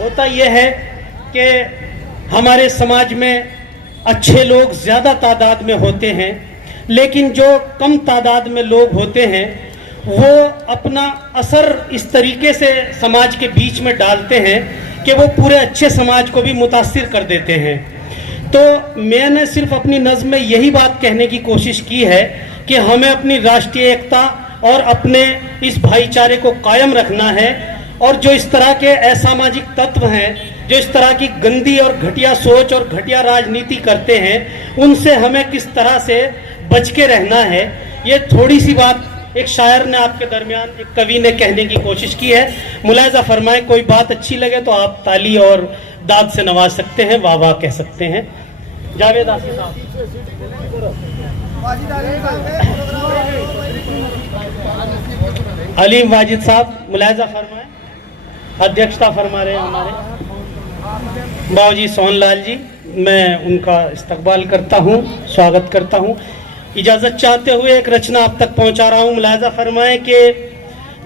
होता यह है कि हमारे समाज में अच्छे लोग ज़्यादा तादाद में होते हैं, लेकिन जो कम तादाद में लोग होते हैं वो अपना असर इस तरीके से समाज के बीच में डालते हैं कि वो पूरे अच्छे समाज को भी मुतासिर कर देते हैं। तो मैंने सिर्फ अपनी नज़्म में यही बात कहने की कोशिश की है कि हमें अपनी राष्ट्रीय एकता और अपने इस भाईचारे को कायम रखना है, और जो इस तरह के असामाजिक तत्व हैं, जो इस तरह की गंदी और घटिया सोच और घटिया राजनीति करते हैं, उनसे हमें किस तरह से बच के रहना है। ये थोड़ी सी बात एक शायर ने आपके दरमियान, एक कवि ने कहने की कोशिश की है। मुलाहिजा फरमाएं, कोई बात अच्छी लगे तो आप ताली और दाद से नवाज सकते हैं, वाह वाह कह सकते हैं। जावेद आसिफ साहब, अलीम वाजिद साहब मुलाहिजा फरमाएं, अध्यक्षता फरमा रहे हैं हमारे बाबूजी सोहनलाल जी। मैं उनका इस्तकबाल करता हूँ, स्वागत करता हूँ। इजाज़त चाहते हुए एक रचना आप तक पहुँचा रहा हूँ। मुलाहिजा फरमाएं कि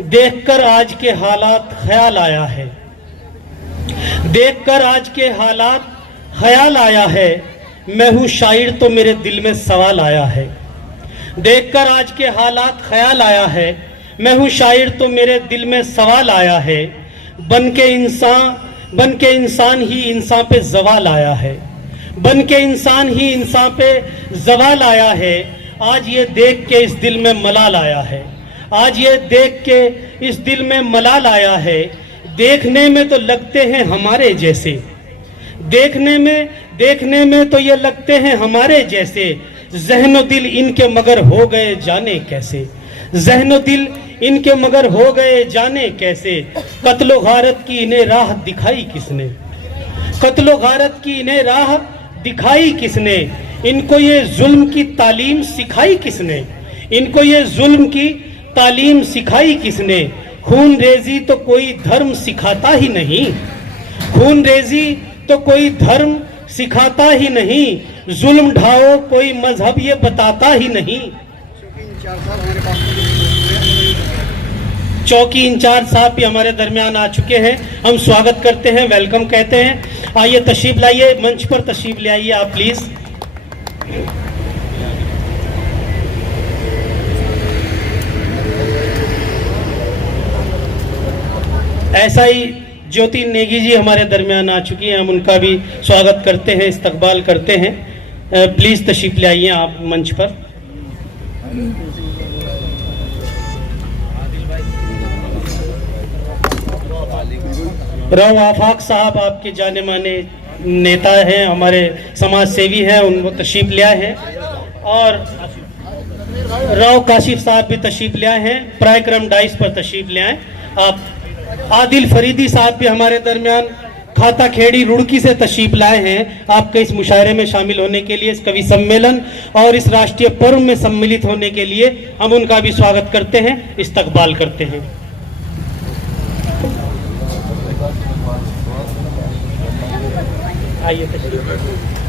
देखकर आज के हालात ख्याल आया है, देखकर आज के हालात ख्याल आया है, मैं हूँ शायर तो मेरे दिल में सवाल आया है। देखकर आज के हालात ख्याल आया है, मैं हूँ शायर तो मेरे दिल में सवाल आया है। बन के इंसान ही इंसान पे जवाल आया है, बन के इंसान ही इंसान पे जवाल आया है। आज ये देख के इस दिल में मलाल आया है, आज ये देख के इस दिल में मलाल आया है। देखने में तो लगते हैं हमारे जैसे, देखने में तो ये लगते हैं हमारे जैसे, ज़हनो दिल इनके मगर हो गए जाने कैसे, ज़हनो दिल इनके मगर हो गए जाने कैसे। कत्लो गारत की इन्हें राह दिखाई किसने, कत्लो गारत की इन्हें राह दिखाई किसने, इनको ये जुल्म की तालीम सिखाई किसने, इनको ये जुल्म की तालीम सिखाई किसने। खून रेजी तो कोई धर्म सिखाता ही नहीं, खून रेजी तो कोई धर्म सिखाता ही नहीं, जुल्म ढाओ कोई मजहब ये बताता ही नहीं। चौकी इंचार्ज साहब भी हमारे दरमियान आ चुके हैं, हम स्वागत करते हैं, वेलकम कहते हैं। आइए तशरीफ लाइए, मंच पर तशरीफ ले आइए आप प्लीज। ऐसा ही ज्योति नेगी जी हमारे दरमियान आ चुकी हैं, हम उनका भी स्वागत करते हैं, इस्तकबाल करते हैं। प्लीज तशरीफ ले आइए आप मंच पर। राव आफाक साहब आपके जाने माने नेता हैं, हमारे समाज सेवी हैं, उनको तशरीफ ले आए हैं। और राव काशिफ साहब भी तशरीफ ले आए हैं, पराक्रम डाइस पर तशरीफ ले आए। आप आदिल फरीदी साहब भी हमारे दरमियान खाता खेड़ी रुड़की से तशरीफ लाए हैं, आपके इस मुशायरे में शामिल होने के लिए, इस कवि सम्मेलन और इस राष्ट्रीय पर्व में सम्मिलित होने के लिए हम उनका भी स्वागत करते हैं, इस्तकबाल करते हैं। आइए तशरीफ।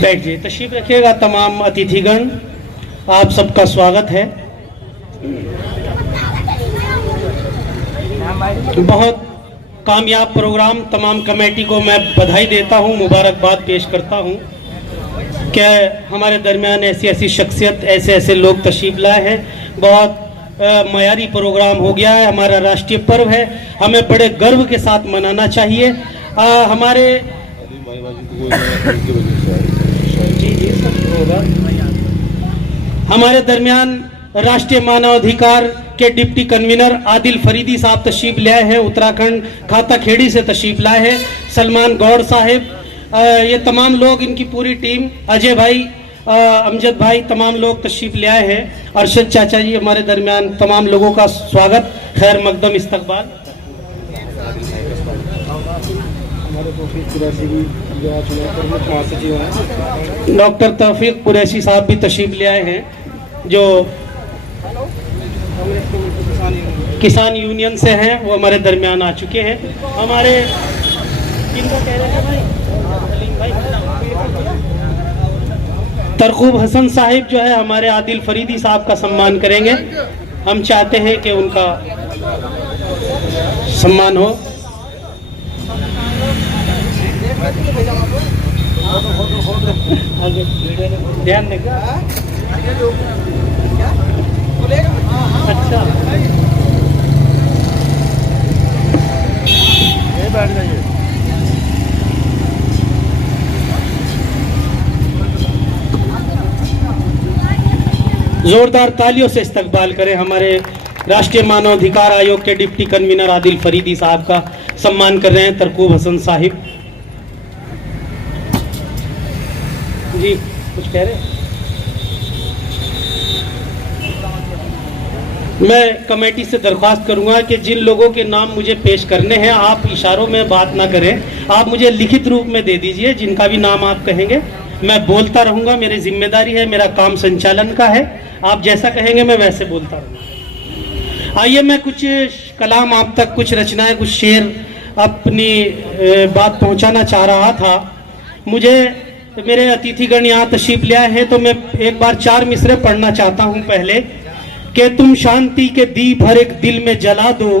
बैठिए, तशरीफ रखिएगा। तमाम अतिथिगण, आप सबका स्वागत है। बहुत कामयाब प्रोग्राम, तमाम कमेटी को मैं बधाई देता हूं, मुबारकबाद पेश करता हूं कि हमारे दरमियान ऐसी ऐसी शख्सियत, ऐसे ऐसे लोग तशरीफ लाए हैं। बहुत मयारी प्रोग्राम हो गया है, हमारा राष्ट्रीय पर्व है, हमें बड़े गर्व के साथ मनाना चाहिए। हमारे दरमियान राष्ट्रीय मानवाधिकार के डिप्टी कन्वीनर आदिल फरीदी साहब तशरीफ लाए हैं, उत्तराखंड खाता खेड़ी से तशरीफ लाए हैं। सलमान गौड़ साहिब, ये तमाम लोग, इनकी पूरी टीम, अजय भाई, अमजद भाई, तमाम लोग तशरीफ ले आए हैं। अरशद चाचा जी हमारे दरमियान, तमाम लोगों का स्वागत, खैर मकदम इस्तकबाल। हमारे डॉक्टर तौफीक कुरैशी साहब भी तशरीफ ले आए हैं, जो किसान यूनियन से हैं, वो हमारे दरमियान आ चुके हैं। हमारे किनको कह रहे हैं भाई, तरकूब हसन साहिब जो है हमारे आदिल फरीदी साहब का सम्मान करेंगे। हम चाहते हैं कि उनका सम्मान हो। ध्यान देगा। अच्छा, बैठ जाइए। जोरदार तालियों से इस्तकबाल करें हमारे राष्ट्रीय मानवाधिकार आयोग के डिप्टी कन्वीनर आदिल फरीदी साहब का सम्मान कर रहे हैं तरकूब हसन साहिब जी। कुछ कह रहे हैं? मैं कमेटी से दरख्वास्त करूंगा कि जिन लोगों के नाम मुझे पेश करने हैं, आप इशारों में बात ना करें, आप मुझे लिखित रूप में दे दीजिए। जिनका भी नाम आप कहेंगे मैं बोलता रहूंगा, मेरी जिम्मेदारी है, मेरा काम संचालन का है। आप जैसा कहेंगे मैं वैसे बोलता रहूंगा। आइए, मैं कुछ कलाम आप तक, कुछ रचनाएं, कुछ शेर अपनी बात पहुंचाना चाह रहा था। मुझे मेरे अतिथिगण यहाँ तशरीफ ले आए हैं, तो मैं एक बार 4 मिसरे पढ़ना चाहता हूँ पहले कि तुम शांति के दीप हर एक दिल में जला दो,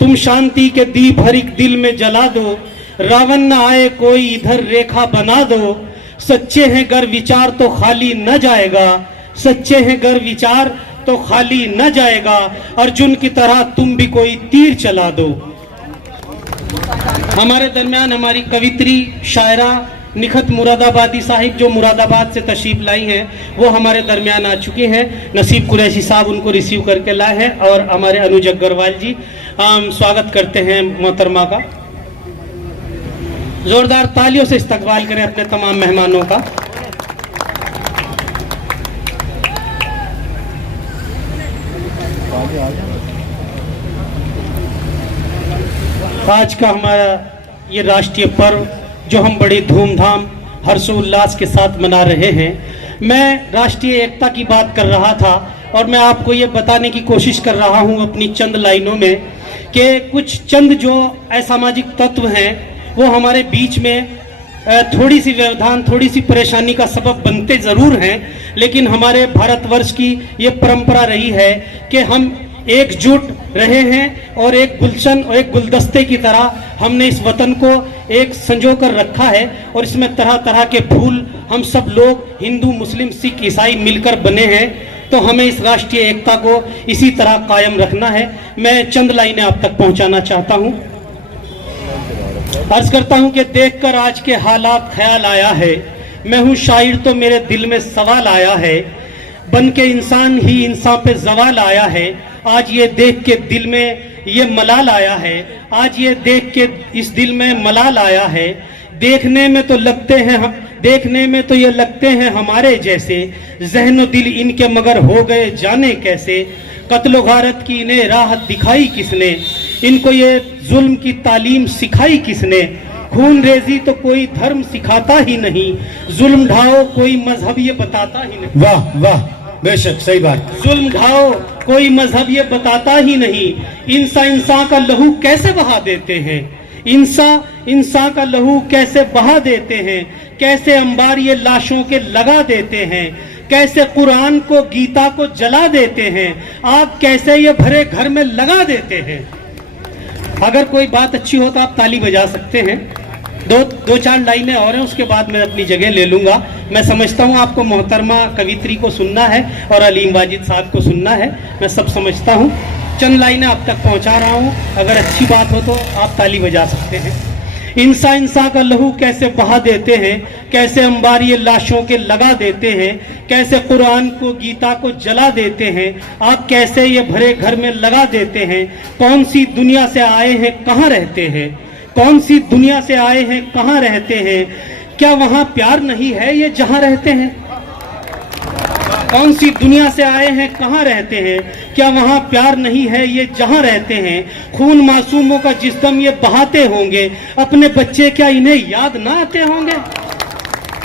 तुम शांति के दीप हर एक दिल में जला दो, रावण न आए कोई इधर रेखा बना दो, सच्चे हैं गर विचार तो खाली न जाएगा, सच्चे हैं गर विचार तो खाली न जाएगा, अर्जुन की तरह तुम भी कोई तीर चला दो। हमारे दरमियान हमारी कवित्री शायरा निखत मुरादाबादी साहिब, जो मुरादाबाद से तशरीफ लाई हैं, वो हमारे दरमियान आ चुके हैं। नसीब कुरैशी साहब उनको रिसीव करके लाए हैं, और हमारे अनुज अग्रवाल जी, हम स्वागत करते हैं मोहतरमा का। जोरदार तालियों से इस्तकबाल करें अपने तमाम मेहमानों का। आज का हमारा ये राष्ट्रीय पर्व जो हम बड़ी धूमधाम हर्षोल्लास के साथ मना रहे हैं, मैं राष्ट्रीय एकता की बात कर रहा था, और मैं आपको ये बताने की कोशिश कर रहा हूँ अपनी चंद लाइनों में कि कुछ चंद जो असामाजिक तत्व हैं वो हमारे बीच में थोड़ी सी व्यवधान, थोड़ी सी परेशानी का सबब बनते ज़रूर हैं, लेकिन हमारे भारतवर्ष की ये परंपरा रही है कि हम एकजुट रहे हैं, और एक गुलशन और एक गुलदस्ते की तरह हमने इस वतन को एक संजो कर रखा है, और इसमें तरह तरह के फूल हम सब लोग हिंदू, मुस्लिम, सिख, ईसाई मिलकर बने हैं। तो हमें इस राष्ट्रीय एकता को इसी तरह कायम रखना है। मैं चंद लाइनें आप तक पहुंचाना चाहता हूं। अर्ज करता हूं कि देखकर आज के हालात ख्याल आया है, मैं हूं शायर तो मेरे दिल में सवाल आया है, बन के इंसान ही इंसान पे जवाल आया है, आज ये देख के दिल में ये मलाल आया है, आज ये देख के इस दिल में मलाल आया है, देखने में तो लगते हैं हम, देखने में तो ये लगते हैं हमारे जैसे, ज़हन दिल इनके मगर हो गए जाने कैसे, कत्लो गारत की इन्हें राह दिखाई किसने, इनको ये जुल्म की तालीम सिखाई किसने, खून रेजी तो कोई धर्म सिखाता ही नहीं, जुल्म ढाओ कोई मजहब ये बताता ही नहीं। वाह वाह, बेशक सही बात। जुल्म ढाओ कोई मजहब ये बताता ही नहीं, इंसान का लहू कैसे बहा देते हैं, इंसान का लहू कैसे बहा देते हैं, कैसे अंबार ये लाशों के लगा देते हैं, कैसे कुरान को, गीता को जला देते हैं, आग कैसे ये भरे घर में लगा देते हैं। अगर कोई बात अच्छी हो तो आप ताली बजा सकते हैं। दो चार लाइनें और हैं, उसके बाद मैं अपनी जगह ले लूंगा। मैं समझता हूँ आपको मोहतरमा कवित्री को सुनना है और अलीम वाजिद साहब को सुनना है, मैं सब समझता हूँ। चंद लाइनें आप तक पहुँचा रहा हूँ, अगर अच्छी बात हो तो आप ताली बजा सकते हैं। इंसान का लहू कैसे बहा देते हैं, कैसे अंबार ये लाशों के लगा देते हैं, कैसे कुरान को, गीता को जला देते हैं, आग कैसे ये भरे घर में लगा देते हैं, कौन सी दुनिया से आए हैं कहाँ रहते हैं, कौन सी दुनिया से आए हैं कहाँ रहते हैं, क्या वहाँ प्यार नहीं है ये जहाँ रहते हैं, कौन सी दुनिया से आए हैं कहाँ रहते हैं, क्या वहाँ प्यार नहीं है ये जहाँ रहते हैं? खून मासूमों का जिस दम ये बहाते होंगे, अपने बच्चे क्या इन्हें याद ना आते होंगे?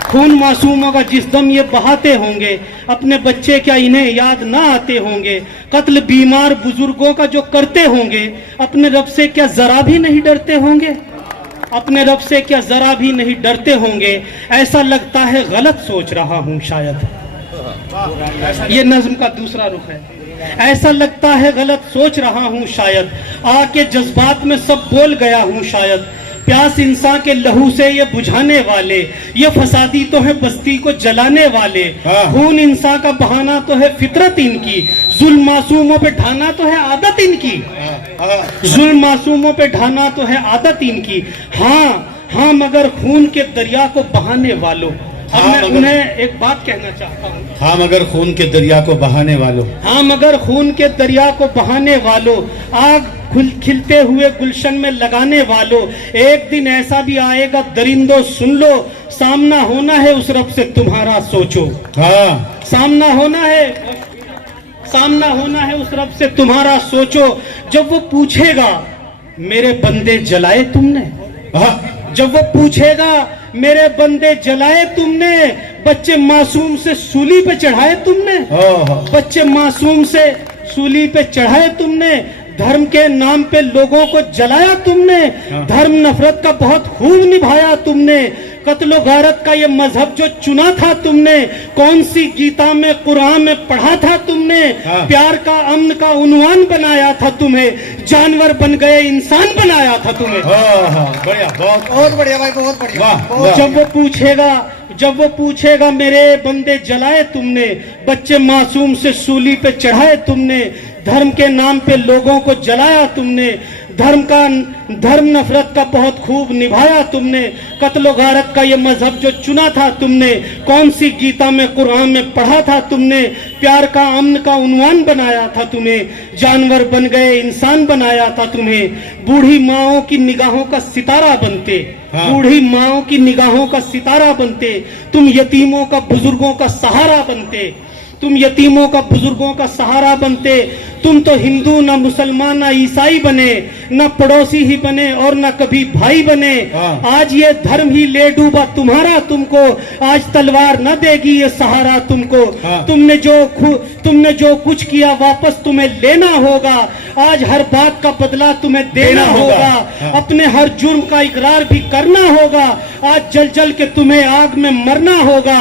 खून मासूमों का जिस दम ये बहाते होंगे, अपने बच्चे क्या इन्हें याद ना आते होंगे? कत्ल बीमार बुजुर्गों का जो करते होंगे, अपने रब से क्या जरा भी नहीं डरते होंगे? अपने रब से क्या जरा भी नहीं डरते होंगे? ऐसा लगता है गलत सोच रहा हूँ शायद। ये नज्म का दूसरा रुख है। ऐसा लगता है गलत सोच रहा हूँ शायद, आके जज्बात में सब बोल गया हूँ शायद। प्यास इंसान के लहू से ये बुझाने वाले, ये फसादी तो है बस्ती को जलाने वाले। खून इंसान का बहाना तो है फितरत इनकी, जुल्म मासूमों पे ढाना तो है आदत इनकी। जुल्म मासूमों पे ढाना तो है आदत इनकी। हाँ मगर खून के दरिया को बहाने वालों, अब मैं उन्हें एक बात कहना चाहता हूँ। हाँ मगर खून के दरिया को बहाने वालों, हाँ मगर खून के दरिया को बहाने वालों, आग खिलते हुए गुलशन में लगाने वालों, एक दिन ऐसा भी आएगा दरिंदों सुन लो, सामना होना है उस रब से तुम्हारा सोचो। हाँ सामना होना है उस रब से तुम्हारा सोचो। जब वो पूछेगा मेरे बंदे जलाए तुमने, जब वो पूछेगा मेरे बंदे जलाए तुमने, बच्चे मासूम से सूली पे चढ़ाए तुमने, बच्चे मासूम से सूली पे चढ़ाए तुमने, धर्म के नाम पे लोगों को जलाया तुमने, धर्म नफरत का बहुत खूब निभाया तुमने, कत्लो गारत का ये मजहब जो चुना था तुमने, कौन सी गीता में कुरान में पढ़ा था तुमने, प्यार का अमन का उन्वान बनाया था तुम्हें, जानवर बन गए इंसान बनाया था तुम्हें। बढ़िया, बहुत बढ़िया भाई, बहुत बढ़िया। जब वो पूछेगा मेरे बंदे जलाए तुमने, बच्चे मासूम से सूली पे चढ़ाए तुमने, धर्म के नाम पे लोगों को जलाया तुमने, धर्म नफरत का बहुत खूब निभाया तुमने, कत्लो गारत का ये मजहब जो चुना था तुमने, कौन सी गीता में कुरान में पढ़ा था तुमने, प्यार का अमन का उन्वान बनाया था तुम्हें, जानवर बन गए इंसान बनाया था तुम्हें, बूढ़ी माओं की निगाहों का सितारा बनते, बूढ़ी माओं की निगाहों का सितारा बनते, तुम यतीमों का बुजुर्गों का सहारा बनते, तुम यतीमों का बुजुर्गों का सहारा बनते। तुम तो हिंदू ना मुसलमान ना ईसाई बने, ना पड़ोसी ही बने और ना कभी भाई बने। आज ये धर्म ही ले डूबा तुम्हारा तुमको, आज तलवार न देगी ये सहारा तुमको। तुमने जो कुछ किया वापस तुम्हें लेना होगा, आज हर बात का बदला तुम्हें देना होगा, अपने हर जुर्म का इकरार भी करना होगा, आज जल जल के तुम्हें आग में मरना होगा,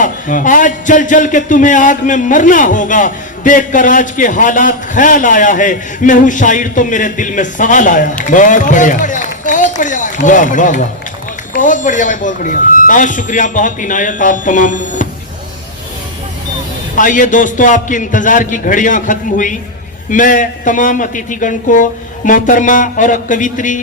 आज जल जल के तुम्हें आग में मरना होगा। देखकर आज के हालात ख्याल आया है, मैं हूँ शायर तो मेरे दिल में सवाल आया। बहुत बढ़िया, बहुत बढ़िया भाई, वाह वाह वाह, बहुत बढ़िया भाई, बहुत बढ़िया। बहुत शुक्रिया, बहुत इनायत आप तमाम। आइए दोस्तों, आपकी इंतजार की घड़ियां खत्म हुई। मैं तमाम अतिथिगण को, मोहतरमा और कवित्री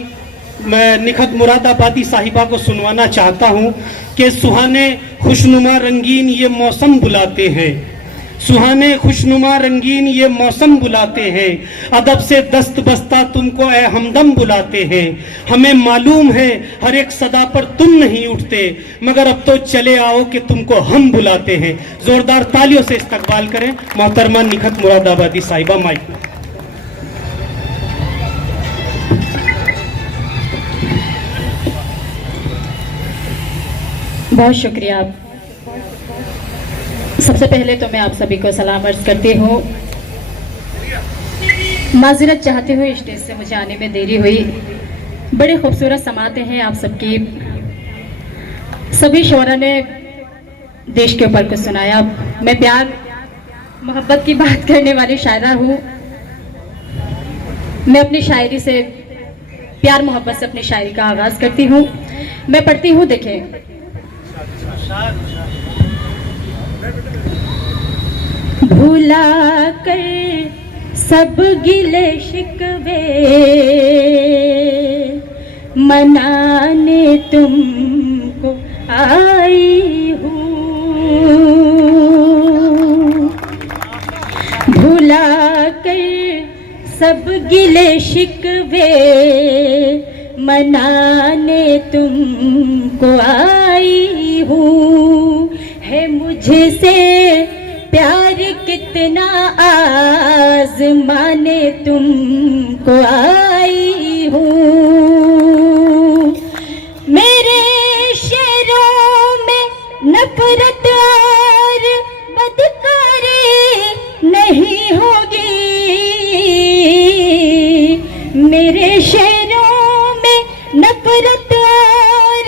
मैं निखत मुरादाबादी साहिबा को सुनवाना चाहता हूँ कि सुहाने खुशनुमा रंगीन ये मौसम बुलाते हैं, सुहाने खुशनुमा रंगीन ये मौसम बुलाते हैं, अदब से दस्त बस्ता तुमको ए हमदम बुलाते हैं। हमें मालूम है हर एक सदा पर तुम नहीं उठते, मगर अब तो चले आओ कि तुमको हम बुलाते हैं। जोरदार तालियों से इस्तकबाल करें मोहतरमा निखत मुरादाबादी साहिबा। माइक बहुत शुक्रिया। सबसे पहले तो मैं आप सभी को सलाम अर्ज करती हूँ। माजरत चाहते हुए स्टेज से मुझे आने में देरी हुई। बड़े खूबसूरत समाते हैं आप सबकी। सभी शोरा ने देश के ऊपर कुछ सुनाया। मैं प्यार मोहब्बत की बात करने वाली शायरा हूँ। मैं अपनी शायरी से, प्यार मोहब्बत से अपनी शायरी का आगाज करती हूँ। मैं पढ़ती हूँ, देखें। भुला कर सब गिले शिकवे मनाने तुमको आई हूँ, भुला कर सब गिले शिकवे मनाने तुमको आई हूँ। है मुझसे प्यार कितना आजमाया आजमाने तुमको आई हूँ। मेरे शेरों में नफरत और बदकारी नहीं होगी। मेरे शेरों में नफरत और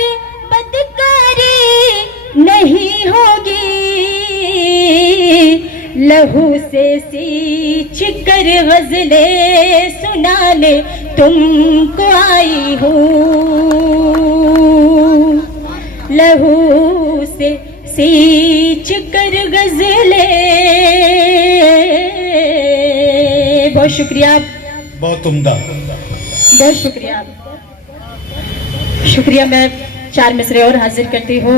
बदकारी नहीं होगी। लहू से सींच कर गजलें सुनाने तुमको आई हूँ। लहू से सींच कर गजलें। बहुत शुक्रिया, बहुत उम्दा। बहुत शुक्रिया, शुक्रिया। मैं 4 मिसरे और हाजिर करती हूँ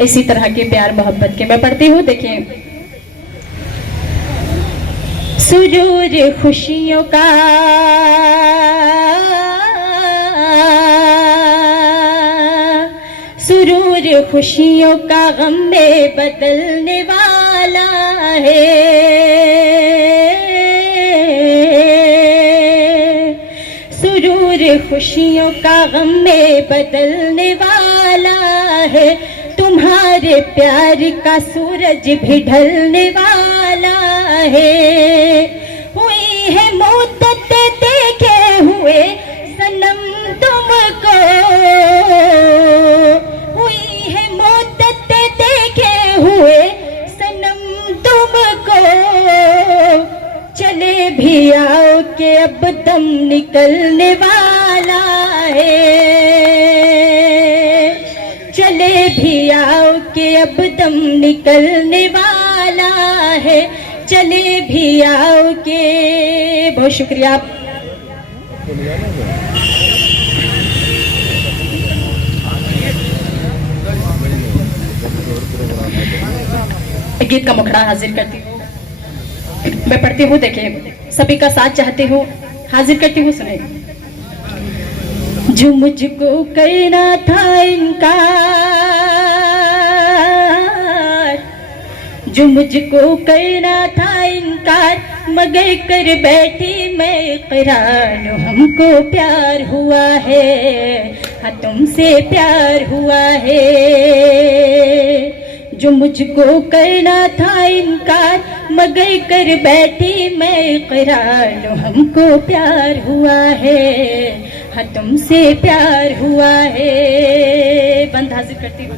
इसी तरह के प्यार मोहब्बत के। मैं पढ़ती हूँ, देखिए। सुरूर खुशियों का सुरूर खुशियों का गम में बदलने वाला है। सुरूर खुशियों का गम में बदलने वाला है। तुम्हारे प्यार का सूरज भी ढलने वाला है। हुई है मुद्दत देखे हुए सनम तुमको। हुई है मुद्दत देखे हुए सनम तुमको। चले भी आओ के अब दम निकलने वाला है। चले भी आओ के अब दम निकलने वाला है। चले भी आओ के। बहुत शुक्रिया। गीत का मुखड़ा हाजिर करती हूँ, मैं पढ़ती हूँ, देखिए। सभी का साथ चाहती हूँ, हाजिर करती हूँ, सुने। जो मुझको करना था इनकार, जो मुझको करना था इनकार, मगर कर बैठी मैं इकरार। हमको प्यार हुआ है, हाँ तुमसे प्यार हुआ है। जो मुझको करना था इनकार, मगर कर बैठी मैं इकरार। हमको प्यार हुआ है, हाँ तुमसे प्यार हुआ है। बंद हाजिर करती हूँ।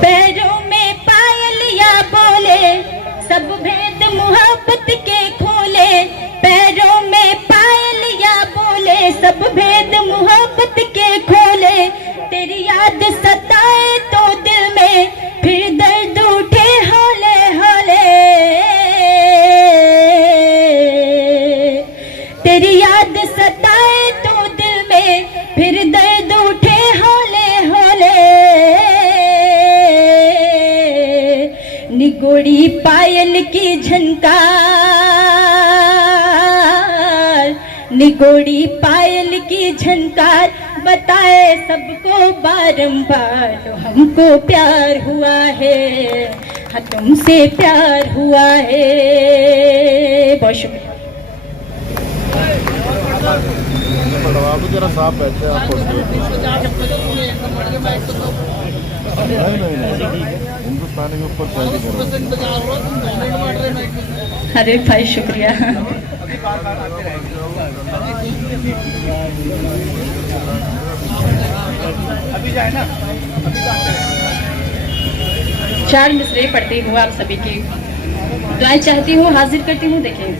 पैरों में पायल या बोले, सब भेद मोहब्बत के खोले। पैरों में पायल या बोले, सब भेद मोहब्बत के खोले। तेरी याद सताए तो दिल में फिर दर्द उठे हौले हौले। तेरी याद सताए तो दिल में फिर दर्द उठे हौले हौले। निगोड़ी पायल की झनकार, निगोड़ी पायल की झनकार, बताए सबको बारंबार। हमको प्यार हुआ है, हाँ तुमसे प्यार हुआ है। बहुत शुक्रिया। जरा साफ बैठे आप। हिंदुस्तानी के ऊपर अरे भाई शुक्रिया। चार मिसरे पढ़ती हूँ, आप सभी की दुआएं चाहती हूँ, हाजिर करती हूँ, देखिए।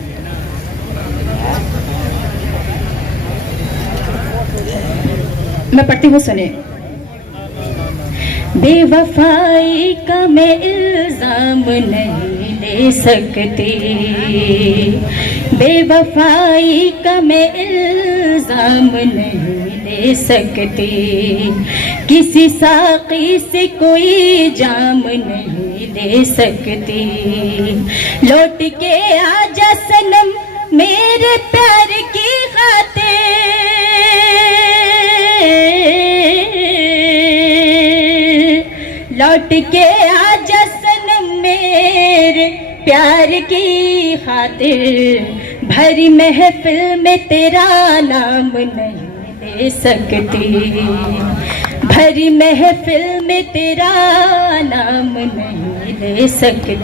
मैं पढ़ती हूँ, सुने। बेवफाई का मैं इल्जाम नहीं ले सकती, बेवफाई का मैं इल्जाम नहीं ले सकती। किसी साकी से कोई जाम नहीं ले सकती। लौट के आजा सनम मेरे प्यार की खातिर, लौट के आजा सनम मेरे प्यार की खातिर भरी महफिल में तेरा नाम नहीं ले सकती, भरी महफिल में तेरा नाम नहीं ले सकती।